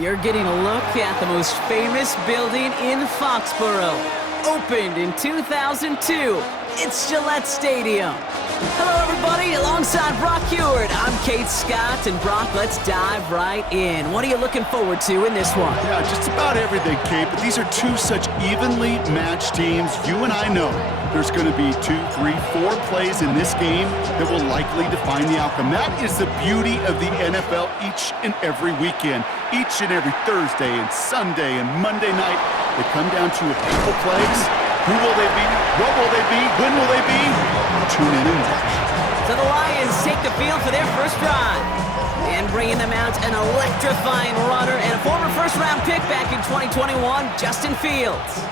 You're getting a look at the most famous building in Foxborough. Opened in 2002, it's Gillette Stadium. Hello, everybody. Alongside Brock Heward, I'm Kate Scott, and Brock, let's dive right in. What are you looking forward to in this one? Yeah, just about everything, Kate, but these are two such evenly matched teams. You and I know there's going to be 2, 3, 4 plays in this game that will likely define the outcome. That is the beauty of the NFL each and every weekend. Each and every Thursday and Sunday and Monday night, they come down to a couple plays. Who will they be? What will they be? When will they be? Tune in and watch. So the Lions take the field for their first drive. And bringing them out, an electrifying runner and a former first-round pick back in 2021, Justin Fields.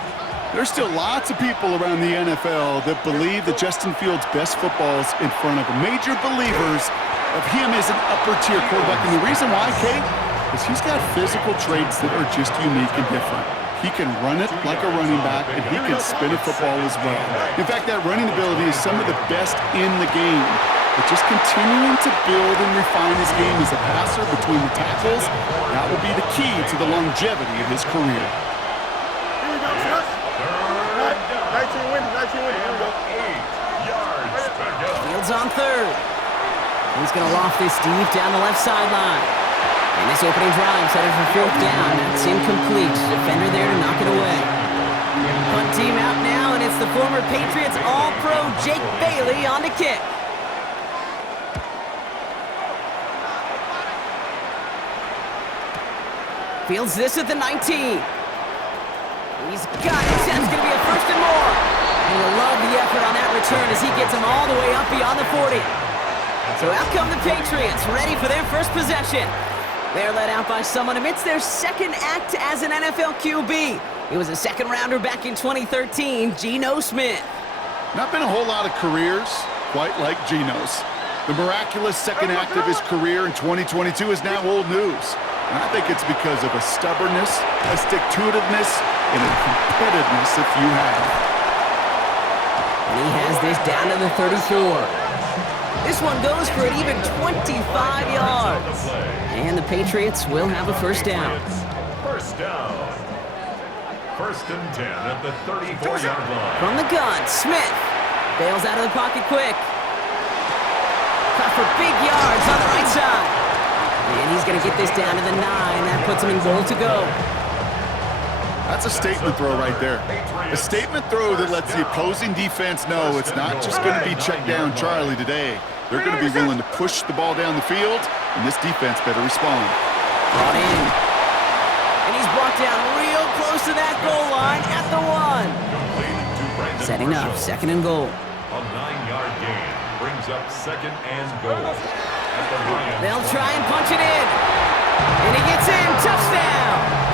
There's still lots of people around the NFL that believe that Justin Fields' best football is in front of major believers of him as an upper-tier quarterback. And the reason why, Kate, is he's got physical traits that are just unique and different. He can run it like a running back, and he can spin a football as well. In fact, that running ability is some of the best in the game. But just continuing to build and refine his game as a passer between the tackles, that will be the key to the longevity of his career. Here we go, Chuck. 19 winning, 19 winning. Here we go. 8 yards to go. Fields on third. He's going to loft this deep down the left sideline. And this opening drive headed for fourth down. That's incomplete. Defender there to knock it away. Punt team out now, and it's the former Patriots All-Pro Jake Bailey on the kick. Fields this at the 19. He's got it. That's going to be a first and more. And you'll love the effort on that return as he gets him all the way up beyond the 40. So out come the Patriots, ready for their first possession. They're led out by someone amidst their second act as an NFL QB. He was a second-rounder back in 2013, Geno Smith. Not been a whole lot of careers quite like Geno's. The miraculous second act of his career in 2022 is now old news. And I think it's because of a stubbornness, a stick-to-itiveness, and a competitiveness that you have. And he has this down to the 34. This one goes for an even 25 yards. And the Patriots will have a first down. First down. First and 10 at the 34-yard line. From the gun, Smith bails out of the pocket quick. Caught for big yards on the right side. And he's going to get this down to the 9. That puts him in goal to go. That's a statement throw right there. A statement throw that lets the opposing defense know it's not just going to be check down Charlie today. They're going to be willing to push the ball down the field, and this defense better respond. Brought in. And he's brought down real close to that goal line at the 1. Setting up, second and goal. A 9-yard gain brings up second and goal. At the Lions. They'll try and punch it in. And he gets in. Touchdown.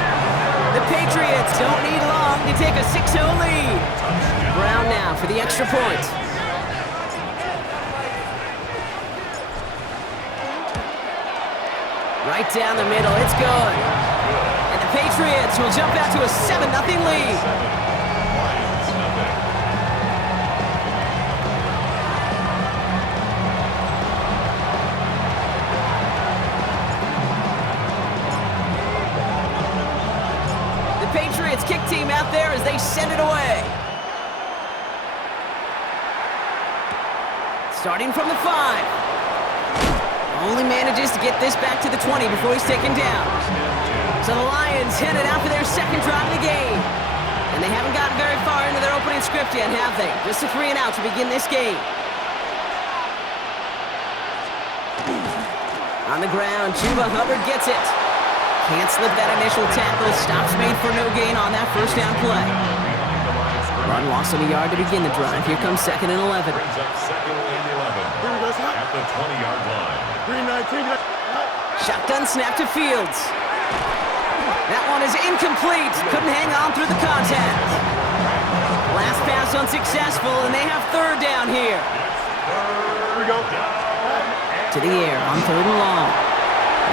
The Patriots don't need long to take a 6-0 lead. Brown now for the extra point. Right down the middle, it's good. And the Patriots will jump out to a 7-0 lead. Patriots kick team out there as they send it away. Starting from the 5. Only manages to get this back to the 20 before he's taken down. So the Lions headed out for their second drive of the game. And they haven't gotten very far into their opening script yet, have they? Just a 3 and out to begin this game. On the ground, Chuba Hubbard gets it. Can't slip that initial tackle. Stops made for no gain on that first down play. Run loss of a yard to begin the drive. Here comes second and 11. Brings up second and 11 at the 20-yard line. 319. Shotgun snap to Fields. That one is incomplete. Couldn't hang on through the contact. Last pass unsuccessful, and they have third down here. Here we go. To the air on third and long.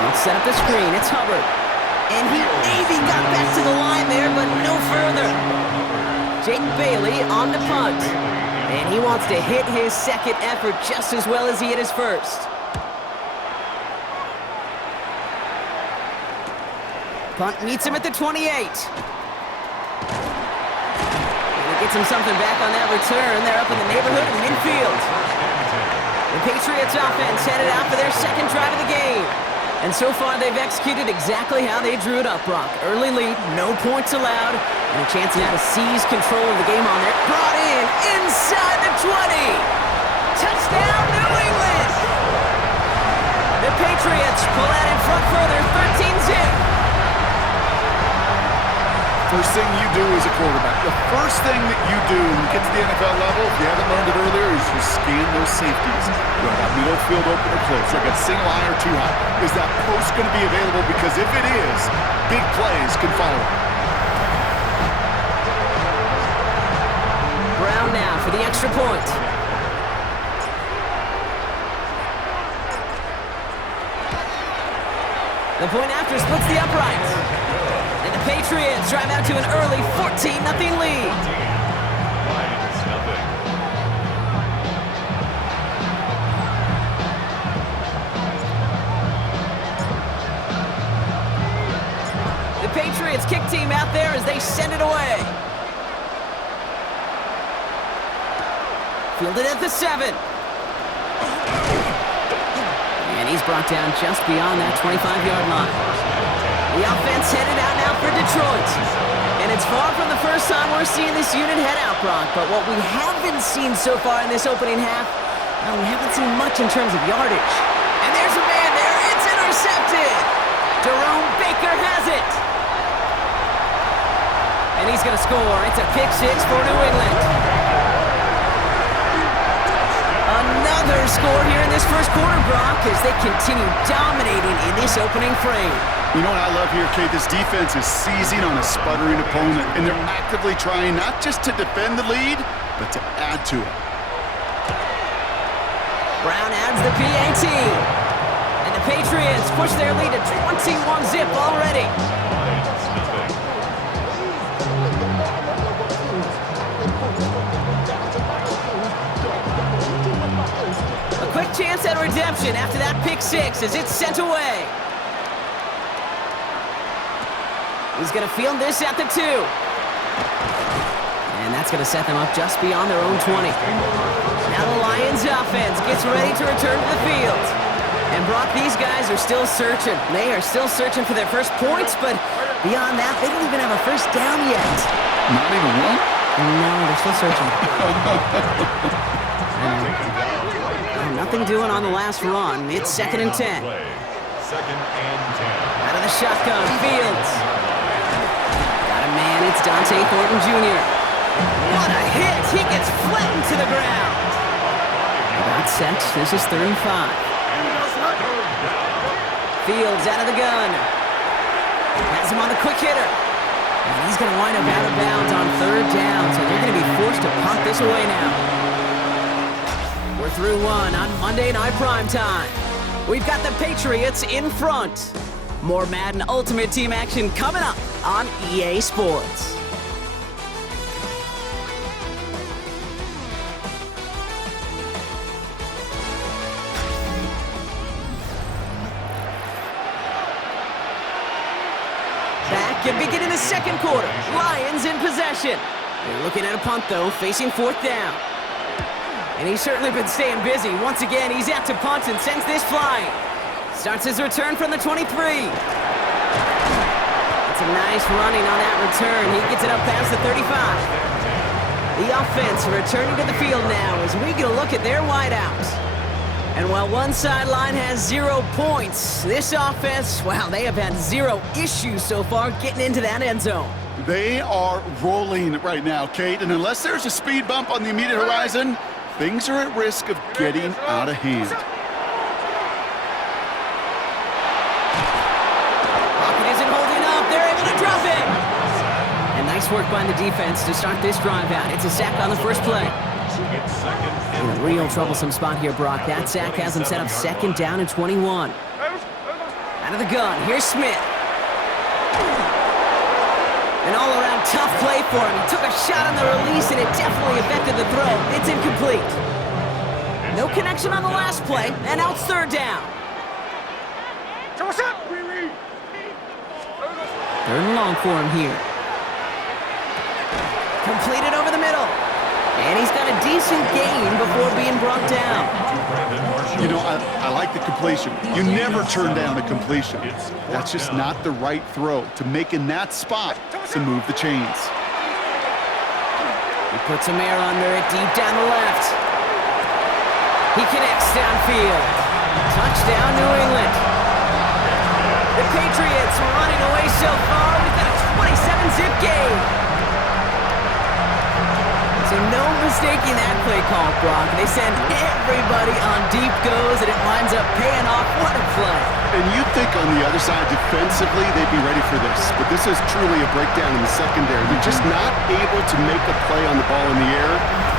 Let's set up the screen. It's Hubbard. And he maybe got back to the line there, but no further. Jake Bailey on the punt. And he wants to hit his second effort just as well as he hit his first. Punt meets him at the 28. And he gets him something back on that return. They're up in the neighborhood of midfield. The Patriots offense headed out for their second drive of the game. And so far, they've executed exactly how they drew it up, Brock. Early lead, no points allowed, and a chance now to seize control of the game on there. Brought in inside the 20. Touchdown, New England! The Patriots pull out in front further, 13-zip. First thing you do as a quarterback, the first thing that you do when you get to the NFL level, if you haven't learned it earlier, is you scan those safeties. Do I got middle field open or close? Do I got single eye or too high? Is that post going to be available? Because if it is, big plays can follow. Brown now for the extra point. The point after splits the uprights. And the Patriots drive out to an early 14-0 lead. The Patriots kick team out there as they send it away. Fielded at the 7. And he's brought down just beyond that 25-yard line. The offense headed out now for Detroit. And it's far from the first time we're seeing this unit head out, Brock. But what we haven't seen so far in this opening half, well, we haven't seen much in terms of yardage. And there's a man there. It's intercepted. Jerome Baker has it. And he's going to score. It's a pick 6 for New England. Another score here in this first quarter, Brock, as they continue dominating in this opening frame. You know what I love here, Kate? This defense is seizing on a sputtering opponent, and they're actively trying not just to defend the lead, but to add to it. Brown adds the PAT. And the Patriots push their lead to 21-zip already. A quick chance at redemption after that pick 6 as it's sent away. He's going to field this at the 2. And that's going to set them up just beyond their own 20. Now the Lions offense gets ready to return to the field. And Brock, these guys are still searching. They are still searching for their first points, but beyond that, they don't even have a first down yet. Not even one? No, they're still searching. Nothing doing on the last run. It's 2nd and 10. Second and 10. Out of the shotgun, Fields. Got a man, it's Dante Thornton Jr. What a hit! He gets flattened to the ground. About set, this is 3rd and 5. Fields out of the gun. Has him on the quick hitter. And he's going to wind up out of bounds on 3rd down, so they're going to be forced to punt this away now. We're through one on Monday Night Primetime. We've got the Patriots in front. More Madden Ultimate Team action coming up on EA Sports. Back and beginning the second quarter. Lions in possession. They're looking at a punt, though, facing 4th down. And he's certainly been staying busy. Once again, he's out to punt and sends this flying. Starts his return from the 23. It's a nice running on that return. He gets it up past the 35. The offense returning to the field now as we get a look at their wideouts. And while one sideline has 0 points, this offense, well, they have had 0 issues so far getting into that end zone. They are rolling right now, Kate, and unless there's a speed bump on the immediate horizon, things are at risk of getting out of hand. Pocket isn't holding up. They're able to drop it. And nice work by the defense to start this drive out. It's a sack on the first play. In a real troublesome spot here, Brock. That sack has them set up 2nd down and 21. Out of the gun, here's Smith. An all-around tough play for him. He took a shot on the release, and it definitely affected the throw. It's incomplete. No connection on the last play, and now it's 3rd down. Third and long for him here. Completed over the middle. And he's got a decent gain before being brought down. You know, I like the completion. You never turn down a completion. That's just not the right throw to make in that spot to move the chains. He puts some air under it deep down the left. He connects downfield. Touchdown, New England. The Patriots running away so far. We've got a 27-zip game. So no mistaking that play call, Brock. They send everybody on deep goes, and it winds up paying off. What a play. And you'd think on the other side, defensively, they'd be ready for this. But this is truly a breakdown in the secondary. They're just not able to make a play on the ball in the air.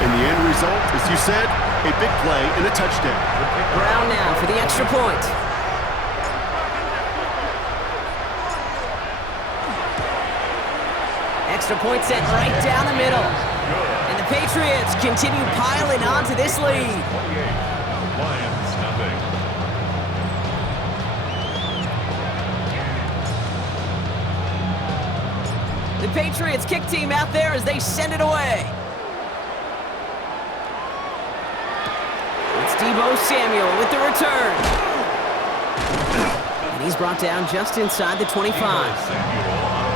And the end result, as you said, a big play and a touchdown. Brown now for the extra point. Extra point set right down the middle. And the Patriots continue piling onto this lead. Lions, nothing. The Patriots kick team out there as they send it away. It's Deebo Samuel with the return. And he's brought down just inside the 25.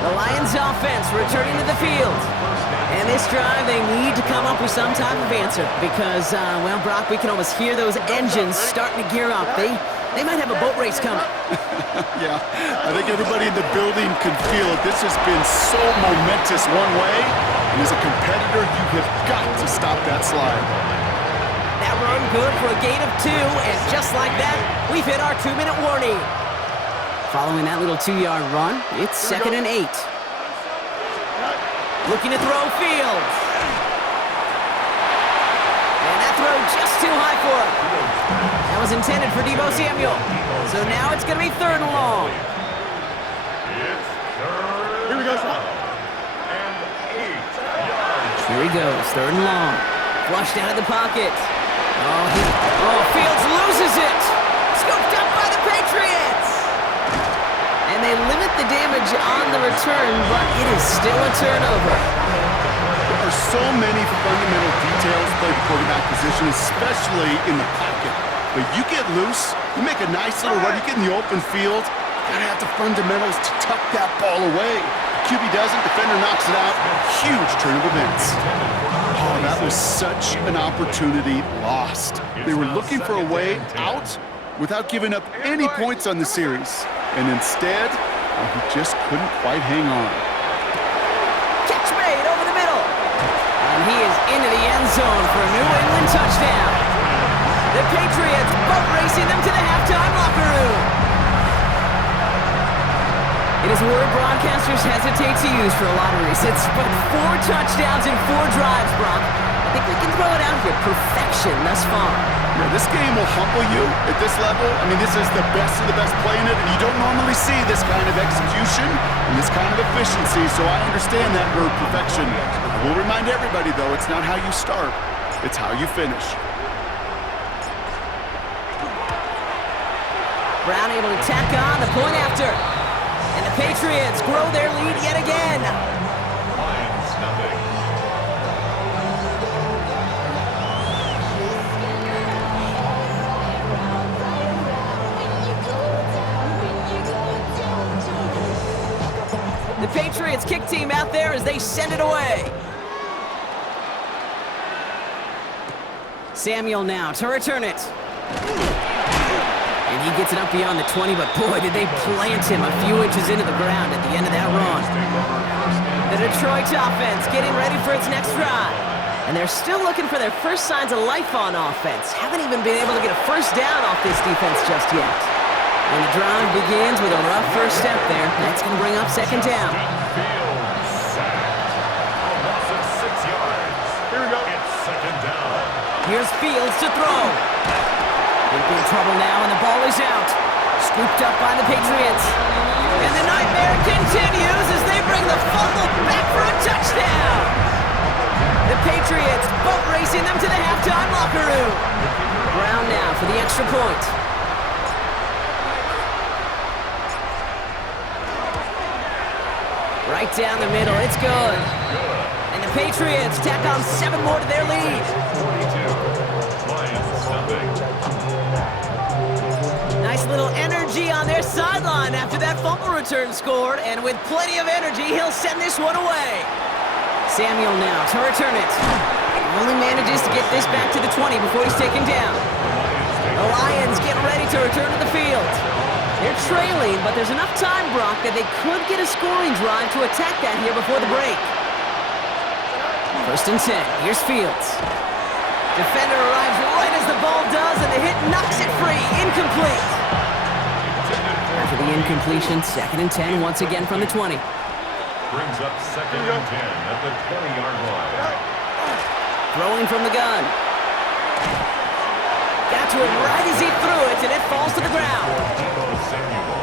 The Lions offense returning to the field. And this drive, they need to come up with some type of answer because, well, Brock, we can almost hear those engines starting to gear up. They might have a boat race coming. Yeah, I think everybody in the building can feel it. This has been so momentous one way, and as a competitor, you have got to stop that slide. That run good for a gain of 2, and just like that, we've hit our 2-minute warning. Following that little 2-yard run, it's 2nd and 8. Looking to throw Fields. And that throw just too high for him. That was intended for Deebo Samuel. So now it's going to be 3rd and long. It's 3rd. Here we go, son. And 8 yards. Here he goes, 3rd and long. Flushed out of the pocket. Fields loses it. Scooped up by the Patriots. And they limit the damage on the return, but it is still a turnover. There are so many fundamental details play the quarterback position, especially in the pocket. But you get loose, you make a nice little run, you get in the open field, you gotta have the fundamentals to tuck that ball away. QB doesn't, defender knocks it out. Huge turn of events. Oh, that was such an opportunity lost. They were looking for a way out without giving up any points on the series. And instead, he just couldn't quite hang on. Catch made over the middle. And he is into the end zone for a New England touchdown. The Patriots boat racing them to the halftime locker room. It is a word broadcasters hesitate to use for a lot of reasons, but 4 touchdowns in 4 drives, Brock. I think we can throw it out here. Perfection thus far. Yeah, this game will humble you at this level. I mean, this is the best of the best playing it, and you don't normally see this kind of execution and this kind of efficiency, so I understand that word perfection. I will remind everybody, though, it's not how you start, it's how you finish. Brown able to tack on the point after. And the Patriots grow their lead yet again. Lions, nothing. The Patriots kick team out there as they send it away. Samuel now to return it. And he gets it up beyond the 20, but boy, did they plant him a few inches into the ground at the end of that run. The Detroit offense getting ready for its next drive. And they're still looking for their first signs of life on offense. Haven't even been able to get a first down off this defense just yet. And the drive begins with a rough first step there. That's going to bring up 2nd down. Fields sacked. A loss of 6 yards. Here we go. It's 2nd down. Here's Fields to throw. In big trouble now, and the ball is out. Scooped up by the Patriots. And the nightmare continues as they bring the fumble back for a touchdown. The Patriots boat racing them to the halftime locker room. Brown now for the extra point. Right down the middle. It's good. And the Patriots tack on 7 more to their lead. 42. Lions nothing. Nice little energy on their sideline after that fumble return scored. And with plenty of energy, he'll send this one away. Samuel now to return it. Only manages to get this back to the 20 before he's taken down. The Lions get ready to return to the field. They're trailing, but there's enough time, Brock, that they could get a scoring drive to attack that here before the break. 1st and 10. Here's Fields. Defender arrives right as the ball does, and the hit knocks it free. Incomplete. After the incompletion, 2nd and 10 once again from the 20. Brings up 2nd and 10 at the 20-yard line. Throwing from the gun. Got to him right as he threw it, and it falls to the ground.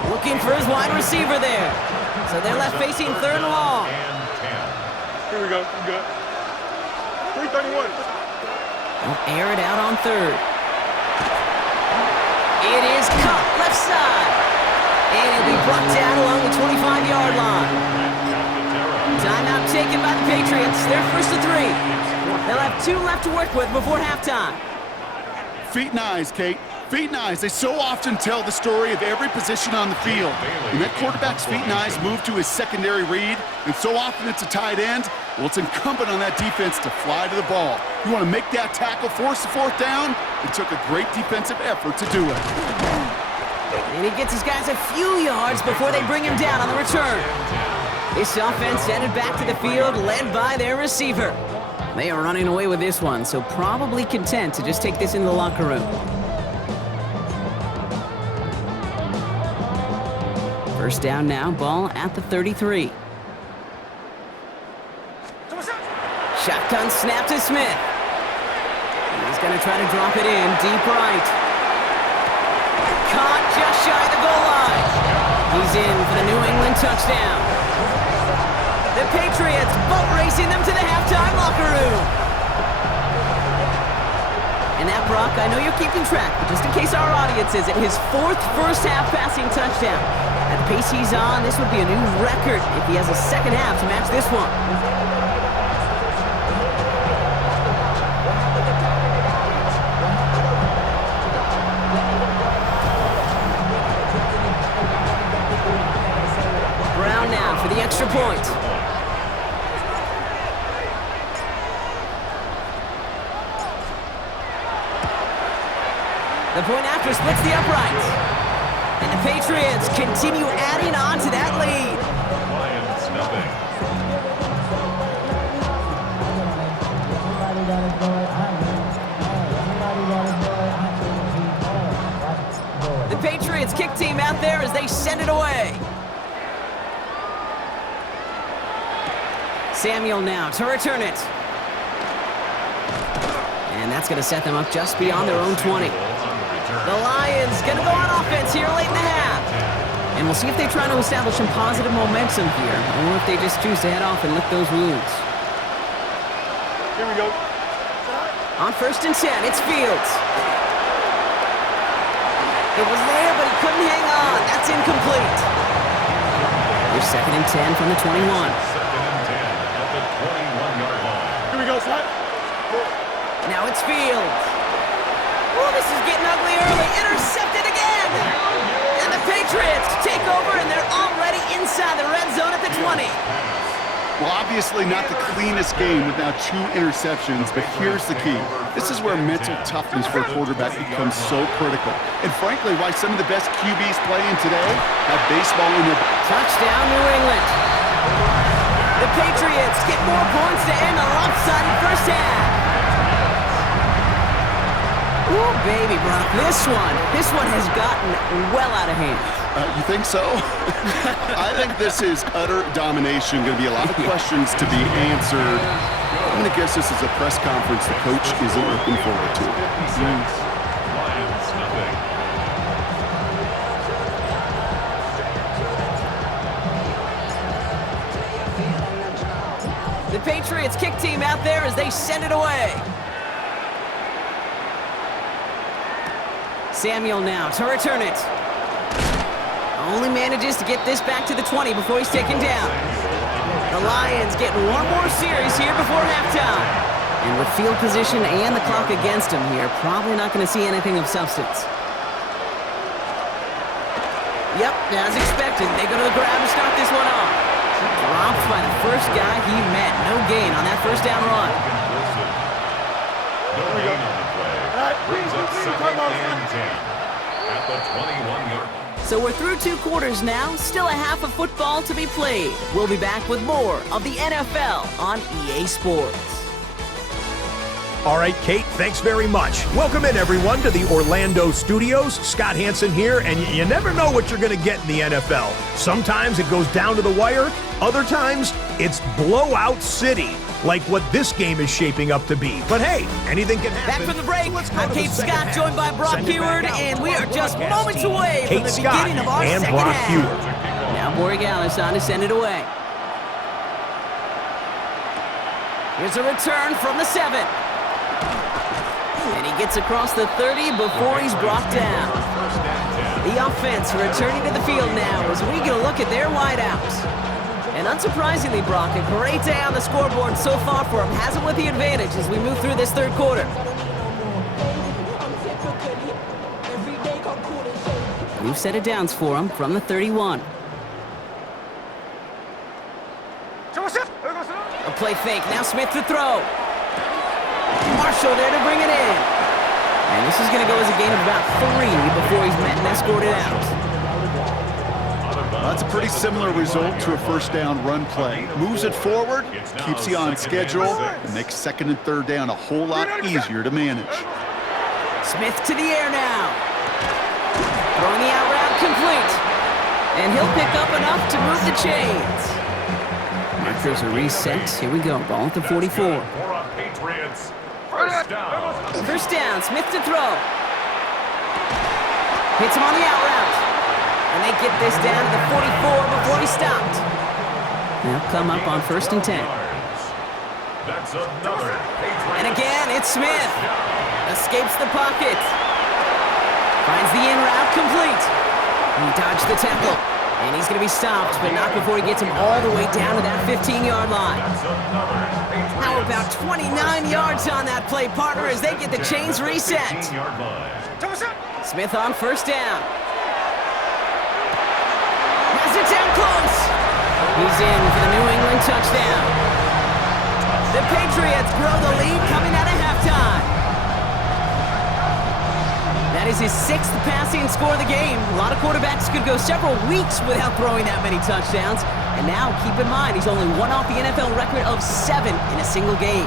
Looking for his wide receiver there. So they're left facing 3rd and long. Here we go. We good. 3:31. They'll air it out on 3rd. It is caught left side. And it'll be brought down along the 25-yard line. Timeout taken by the Patriots. They're 1st and 3. They'll have 2 left to work with before halftime. Feet and eyes, Kate. Feet and eyes. They so often tell the story of every position on the field. When that quarterback's feet and eyes move to his secondary read, and so often it's a tight end, well, it's incumbent on that defense to fly to the ball. You want to make that tackle, force the 4th down? It took a great defensive effort to do it. And he gets his guys a few yards before they bring him down on the return. This offense headed back to the field, led by their receiver. They are running away with this one, so probably content to just take this into the locker room. 1st down now, ball at the 33. Shotgun snap to Smith. He's going to try to drop it in, deep right. Caught just shy of the goal line. He's in for the New England touchdown. The Patriots boat racing them to the halftime locker room. And that, Brock, I know you're keeping track, but just in case our audience isn't, his 4th first-half passing touchdown. At the pace he's on, this would be a new record if he has a second half to match this one. Brown now for the extra point. The point after splits the uprights. And the Patriots continue adding on to that lead. Lions nothing. The Patriots kick team out there as they send it away. Samuel now to return it. And that's going to set them up just beyond their own 20. The Lions going to go on offense here late in the half. And we'll see if they try to establish some positive momentum here, or if they just choose to head off and lick those wounds. Here we go. On 1st and 10, it's Fields. It was there, but he couldn't hang on. That's incomplete. Here's 2nd and 10 from the 21. 2nd and 10 at the 21-yard line. Here we go, slide. Now it's Fields. Oh, this is getting ugly early. Intercepted again. And the Patriots take over, and they're already inside the red zone at the 20. Well, obviously not the cleanest game with now 2 interceptions, but here's the key. This is where mental toughness for a quarterback becomes so critical. And frankly, why some of the best QBs playing today have baseball in their... Touchdown, New England. The Patriots get more points to end a lopsided first half. Ooh, baby, Brock, this one has gotten well out of hand. You think so? I think this is utter domination. Going to be a lot of questions to be answered. I'm going to guess this is a press conference the coach isn't looking forward to. Lions nothing. The Patriots kick team out there as they send it away. Samuel now to return it. Only manages to get this back to the 20 before he's taken down. The Lions getting one more series here before halftime. And with field position and the clock against them here, probably not going to see anything of substance. Yep, as expected, they go to the grab to start this one off. Dropped by the first guy he met. No gain on that first down run. No gain on the play. Brings up 2nd and 10 at the 21-yard line. So we're through 2 quarters now. Still a half of football to be played. We'll be back with more of the NFL on EA Sports. All right, Kate, thanks very much. Welcome in, everyone, to the Orlando studios. Scott Hansen here, and you never know what you're going to get in the NFL. Sometimes it goes down to the wire. Other times, it's blowout city, like what this game is shaping up to be. But hey, anything can happen. Back from the break, So let's go I'm to the Kate second Scott, half. joined by Brock Send it back Heward, out and to we our are just broadcast moments team. away from Kate the Scott beginning of our and second Brock half. Heward. Now Borregales on to send it away. Here's a return from the 7. And he gets across the 30 before he's brought down. The offense returning to the field now as we get a look at their wideouts. And unsurprisingly, Brock, a great day on the scoreboard so far for him. Has him with the advantage as we move through this third quarter. New set of downs for him from the 31. A play fake. Now Smith to throw. Marshall there to bring it in. And this is going to go as a gain of about 3 before he's met and escorted out. That's a pretty similar result to a first down run play. Moves it forward, keeps you on schedule, and makes 2nd and 3rd down a whole lot easier to manage. Smith to the air now. Throwing the out route complete. And he'll pick up enough to move the chains. Markers are reset. Here we go. Ball at the 44. Patriots. First down. First down. Smith to throw. Hits him on the out route. And they get this down to the 44 before he stopped. They'll come up on 1st and 10. That's another Patriots. And again, it's Smith. Escapes the pocket. Finds the in route complete. He dodged the tackle. And he's going to be stopped, but not before he gets him all the way down to that 15-yard line. How about 29 yards on that play, partner, as they get the chains reset. Smith on 1st down. Has it down close. He's in for the New England touchdown. The Patriots grow the lead coming out of halftime. That is his 6th passing score of the game. A lot of quarterbacks could go several weeks without throwing that many touchdowns. And now, keep in mind, he's only one off the NFL record of 7 in a single game.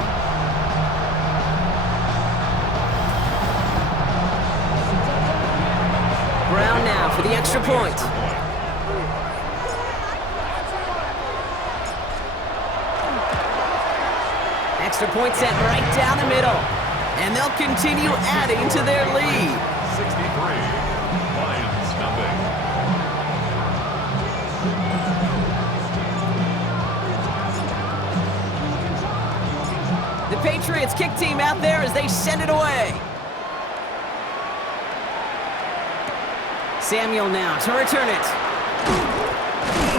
Brown now for the extra point. Extra point set right down the middle. And they'll continue adding to their lead. 63. Lions nothing. The Patriots kick team out there as they send it away. Samuel now to return it.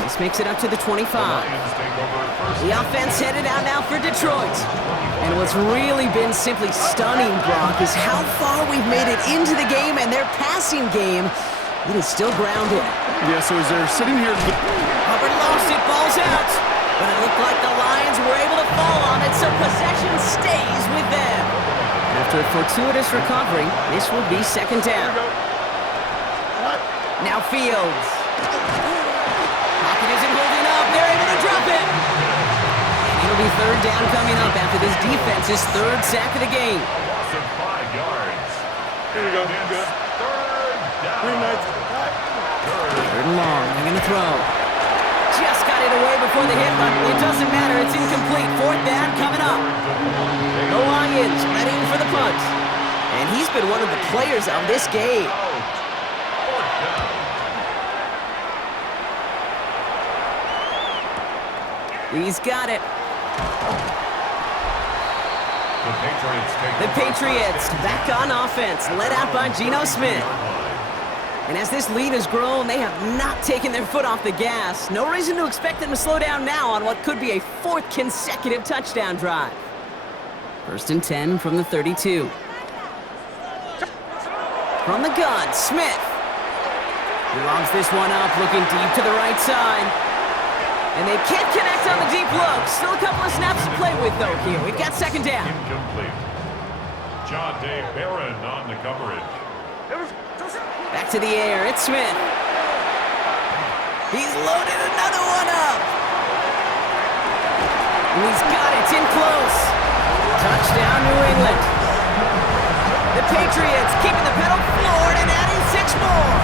This makes it up to the 25. The offense headed out now for Detroit. And what's really been simply stunning, Brock, is how far we've made it into the game, and their passing game, it is still grounded. Yeah, so as they're sitting here... Hubbard lost it, ball's out. But it looked like the Lions were able to fall on it, so possession stays with them. After a fortuitous recovery, this will be 2nd down. Now Fields. Pocket isn't holding up. They're able to drop it. And it'll be 3rd down coming up after this defense's 3rd sack of the game. Loss of 5 yards. Here we go. Good. 3rd down. 3rd and long. They're going to throw. Just got it away before the hit, but it doesn't matter. It's incomplete. 4th down coming up. The Lions ready for the punt. And he's been one of the players of this game. He's got it. The Patriots back on offense, led out by Geno Smith. And as this lead has grown, they have not taken their foot off the gas. No reason to expect them to slow down now on what could be a 4th consecutive touchdown drive. 1st and 10 from the 32. From the gun, Smith. He lobs this one up, looking deep to the right side. And they can't connect on the deep look. Still a couple of snaps to play with, though, here. We've got 2nd down. Incomplete. John Day Barron on the coverage. Back to the air, it's Smith. He's loaded another one up. And he's got it, it's in close. Touchdown, New England. The Patriots keeping the pedal floored and adding 6 more.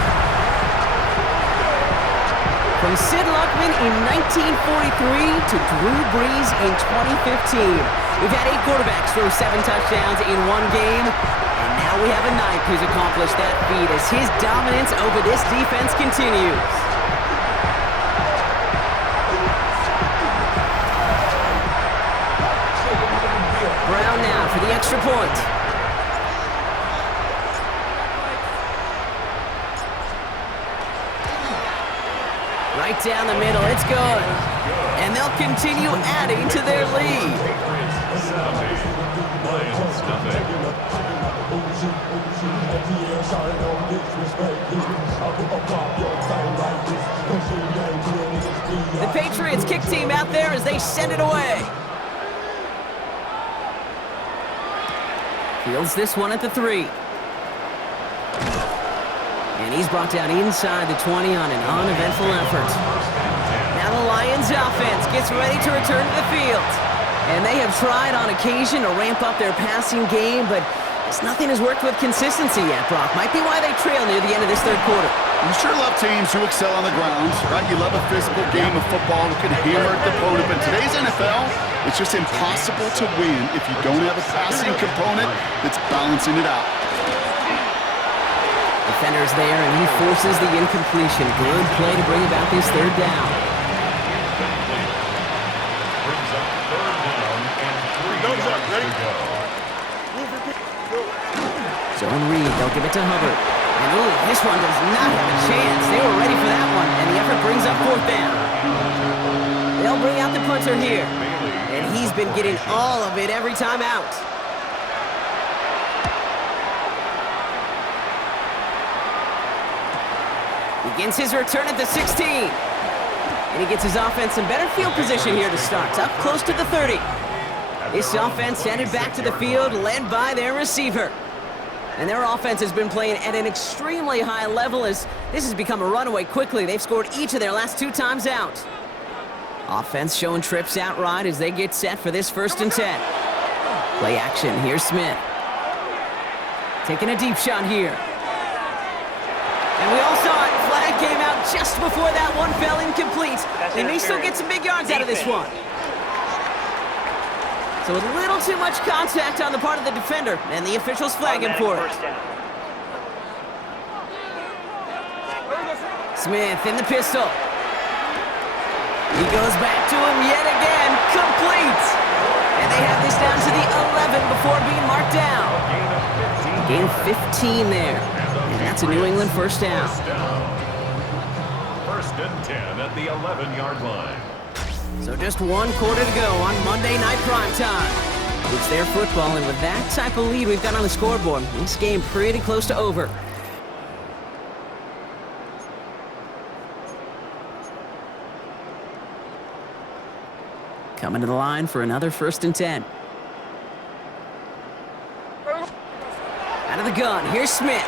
From Sid Luckman in 1943 to Drew Brees in 2015. We've had 8 quarterbacks throw 7 touchdowns in one game. And now we have a 9th who's accomplished that feat as his dominance over this defense continues. Brown now for the extra point. Right down the middle, it's good. And they'll continue adding to their lead. The Patriots kick team out there as they send it away. Fields this one at the 3. And he's brought down inside the 20 on an uneventful effort. Now the Lions offense gets ready to return to the field. And they have tried on occasion to ramp up their passing game, but nothing has worked with consistency yet, Brock. Might be why they trail near the end of this 3rd quarter. You sure love teams who excel on the ground, right? You love a physical game of football who can hammer at the opponent, but today's NFL, it's just impossible to win if you don't have a passing component that's balancing it out. Defender's there, and he forces the incompletion. Good play to bring about this 3rd down. Brings up 3rd down and 3 yards to go. Zone read, they'll give it to Hubbard. And ooh, this one does not have a chance. They were ready for that one, and the effort brings up 4th down. They'll bring out the punter here. And he's been getting all of it every time out. Begins his return at the 16. And he gets his offense in better field position here to start. Up close to the 30. This offense headed back to the field, led by their receiver. And their offense has been playing at an extremely high level as this has become a runaway quickly. They've scored each of their last 2 times out. Offense showing trips out right as they get set for this 1st and 10. Play action, here's Smith. Taking a deep shot here. And we all saw it. Flag came out just before that one fell incomplete. They may still get some big yards out of this one. So a little too much contact on the part of the defender, and the officials flag him for it. Smith in the pistol. He goes back to him yet again, complete. And they have this down to the 11 before being marked down. Gain of 15 there. And that's a New England 1st down. 1st and 10 at the 11-yard line. So just 1 quarter to go on Monday Night Primetime. It's their football, and with that type of lead we've got on the scoreboard, this game pretty close to over. Coming to the line for another 1st and 10. Out of the gun, here's Smith.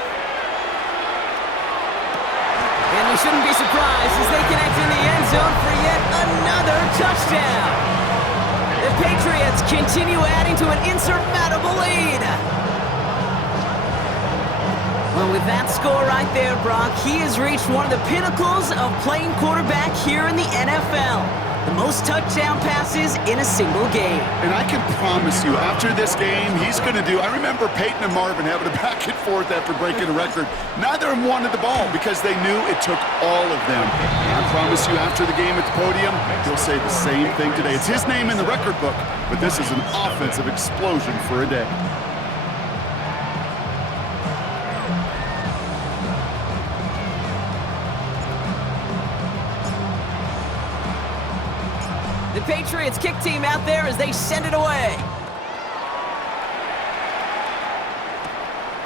And we shouldn't be surprised as they connect in the end zone for yet another touchdown. The Patriots continue adding to an insurmountable lead. Well, with that score right there, Brock, he has reached one of the pinnacles of playing quarterback here in the NFL. The most touchdown passes in a single game. And I can promise you, after this game, he's going to do... I remember Peyton and Marvin having a back and forth after breaking a record. Neither of them wanted the ball because they knew it took all of them. And I promise you, after the game at the podium, he'll say the same thing today. It's his name in the record book, but this is an offensive explosion for a day. The Patriots kick team out there as they send it away.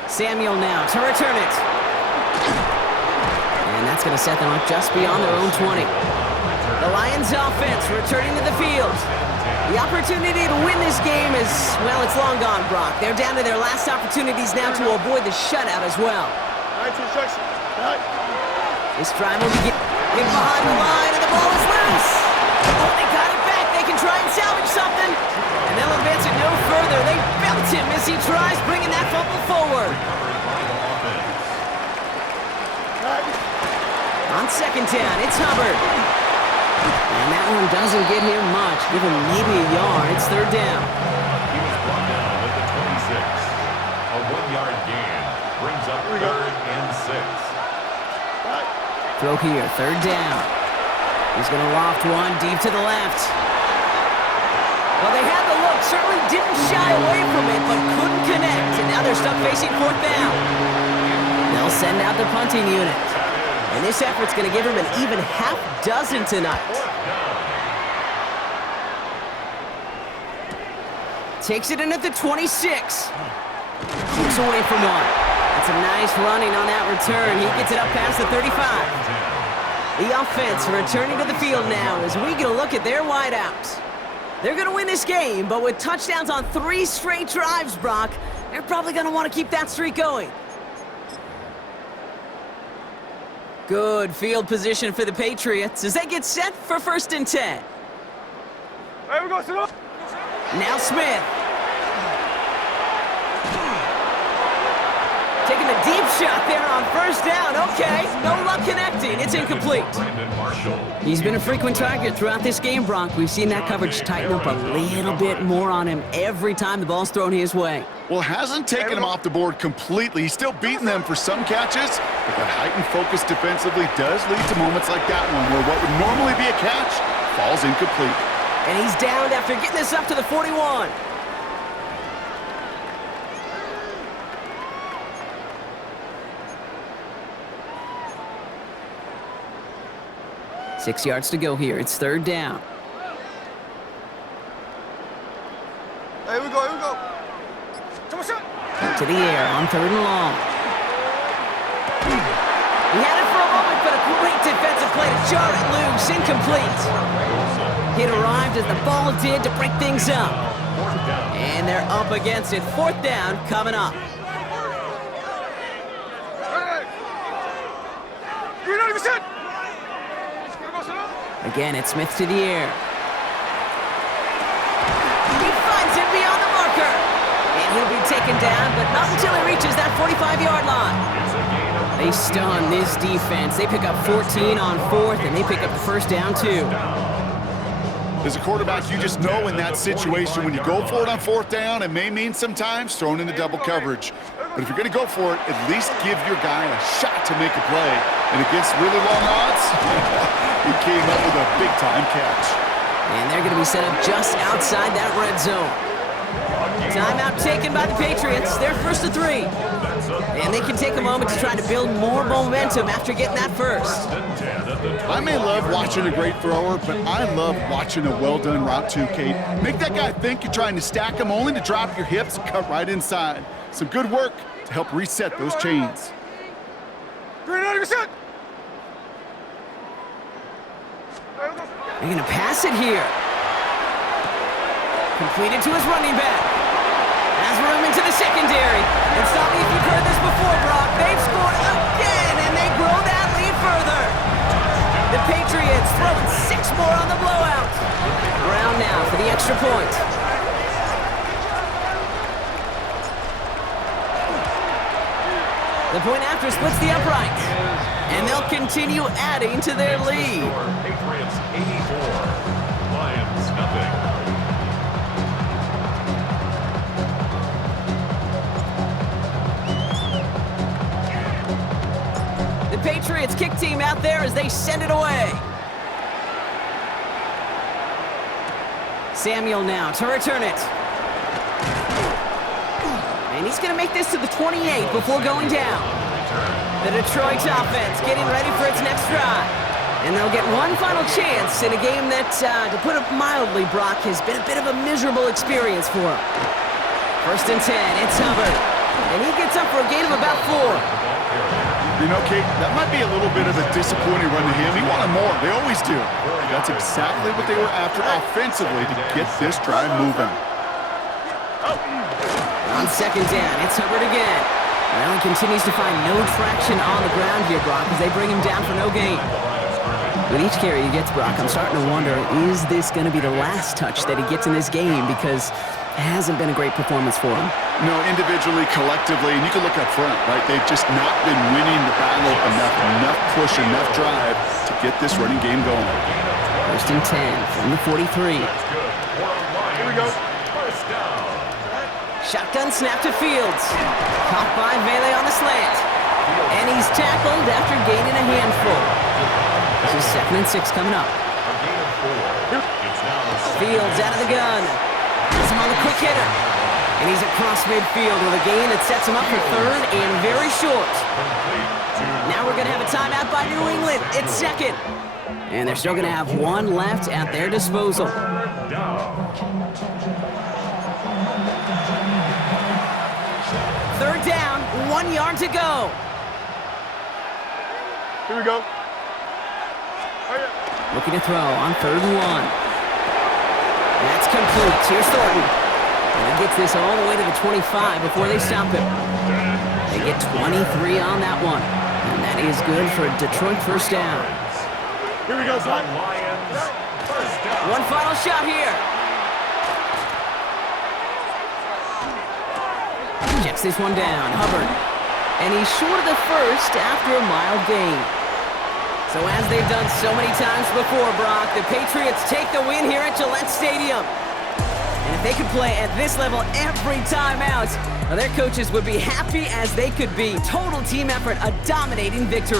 Samuel now to return it. And that's going to set them up just beyond their own 20. The Lions offense returning to the field. The opportunity to win this game is, well, it's long gone, Brock. They're down to their last opportunities now to avoid the shutout as well. This drive will begin. Get behind the line, and the ball is loose. Oh, they got it back. They can try and salvage something. And they'll advance it no further. They belt him as he tries bringing that fumble forward. On second down, it's Hubbard. And that one doesn't get him much. Give him maybe a yard. It's third down. He was brought down at the 26. A 1-yard gain brings up 3rd and 6. Throw here, third down. He's going to loft one deep to the left. Well, they had the look, certainly didn't shy away from it, but couldn't connect. And now they're stuck facing fourth down. They'll send out the punting unit. And this effort's going to give him an even half dozen tonight. Takes it in at the 26. Keeps away from one. That's a nice running on that return. He gets it up past the 35. The offense returning to the field now as we get a look at their wideouts. They're going to win this game, but with touchdowns on 3 straight drives, Brock, they're probably going to want to keep that streak going. Good field position for the Patriots as they get set for 1st and 10. Now Smith. Taking a deep shot there on 1st down. Okay, no luck connecting. It's incomplete. He's been a frequent target throughout this game, Brock. We've seen that coverage tighten up a little bit more on him every time the ball's thrown his way. Well, hasn't taken him off the board completely. He's still beating them for some catches, but that heightened focus defensively does lead to moments like that one where what would normally be a catch falls incomplete. And he's downed after getting this up to the 41. Six yards to go here. It's third down. Here we go. To the air on 3rd and long. He had it for a moment, but a great defensive play to jar it loose. Incomplete. It arrived as the ball did to break things up. And they're up against it. 4th down coming up. Again, it's Smith to the air. He finds him beyond the marker. And he'll be taken down, but not until he reaches that 45-yard line. They stun this defense. They pick up 14 on 4th, and they pick up the 1st down, too. As a quarterback, you just know in that situation when you go for it on 4th down, it may mean sometimes throwing into double coverage. But if you're going to go for it, at least give your guy a shot to make a play. And against really long odds, he came up with a big-time catch. And they're going to be set up just outside that red zone. Timeout taken by the Patriots. They're 1st and 3. And they can take a moment to try to build more momentum after getting that first. I may love watching a great thrower, but I love watching a well-done route too, Kate. Make that guy think you're trying to stack him only to drop your hips and cut right inside. Some good work to help reset those chains. They're going to pass it here. Completed to his running back. Has room into the secondary. And stop me if you've heard this before, Brock. They've scored again, and they grow that lead further. The Patriots throwing 6 more on the blowout. Brown now for the extra point. The point after splits the upright. And they'll continue adding to their lead. Patriots 84, Lions nothing. The Patriots kick team out there as they send it away. Samuel now to return it. And he's going to make this to the 28 before going down. The Detroit offense getting ready for its next drive. And they'll get one final chance in a game that, to put it mildly, Brock, has been a bit of a miserable experience for him. 1st and 10, it's Hubbard. And he gets up for a gain of about 4. You know, Kate, that might be a little bit of a disappointing run to him. He wanted more. They always do. That's exactly what they were after offensively to get this drive moving. On 2nd down, it's Hubbard again. Well, he continues to find no traction on the ground here, Brock, as they bring him down for no gain. With each carry he gets, Brock, I'm starting to wonder, is this going to be the last touch that he gets in this game? Because it hasn't been a great performance for him. No, individually, collectively, and you can look up front, right? They've just not been winning the battle enough push, enough drive to get this running game going. 1st and 10 from the 43. Here we go. Shotgun snap to Fields. Caught by Vele on the slant. And he's tackled after gaining a handful. This is 2nd and 6 coming up. Fields out of the gun. Puts him on the quick hitter. And he's across midfield with a gain that sets him up for 3rd and very short. Now we're going to have a timeout by New England. It's 2nd. And they're still going to have one left at their disposal. 3rd down, 1 yard to go. Here we go. Looking to throw on 3rd and 1. That's complete. Here's Thornton. And he gets this all the way to the 25 before they stop him. They get 23 on that one. And that is good for a Detroit 1st down. Here we go, son. One final shot here. Checks this one down. Hubbard. And he's short of the 1st after a mild gain. So as they've done so many times before, Brock, the Patriots take the win here at Gillette Stadium. And if they could play at this level every time out, their coaches would be happy as they could be. Total team effort, a dominating victory.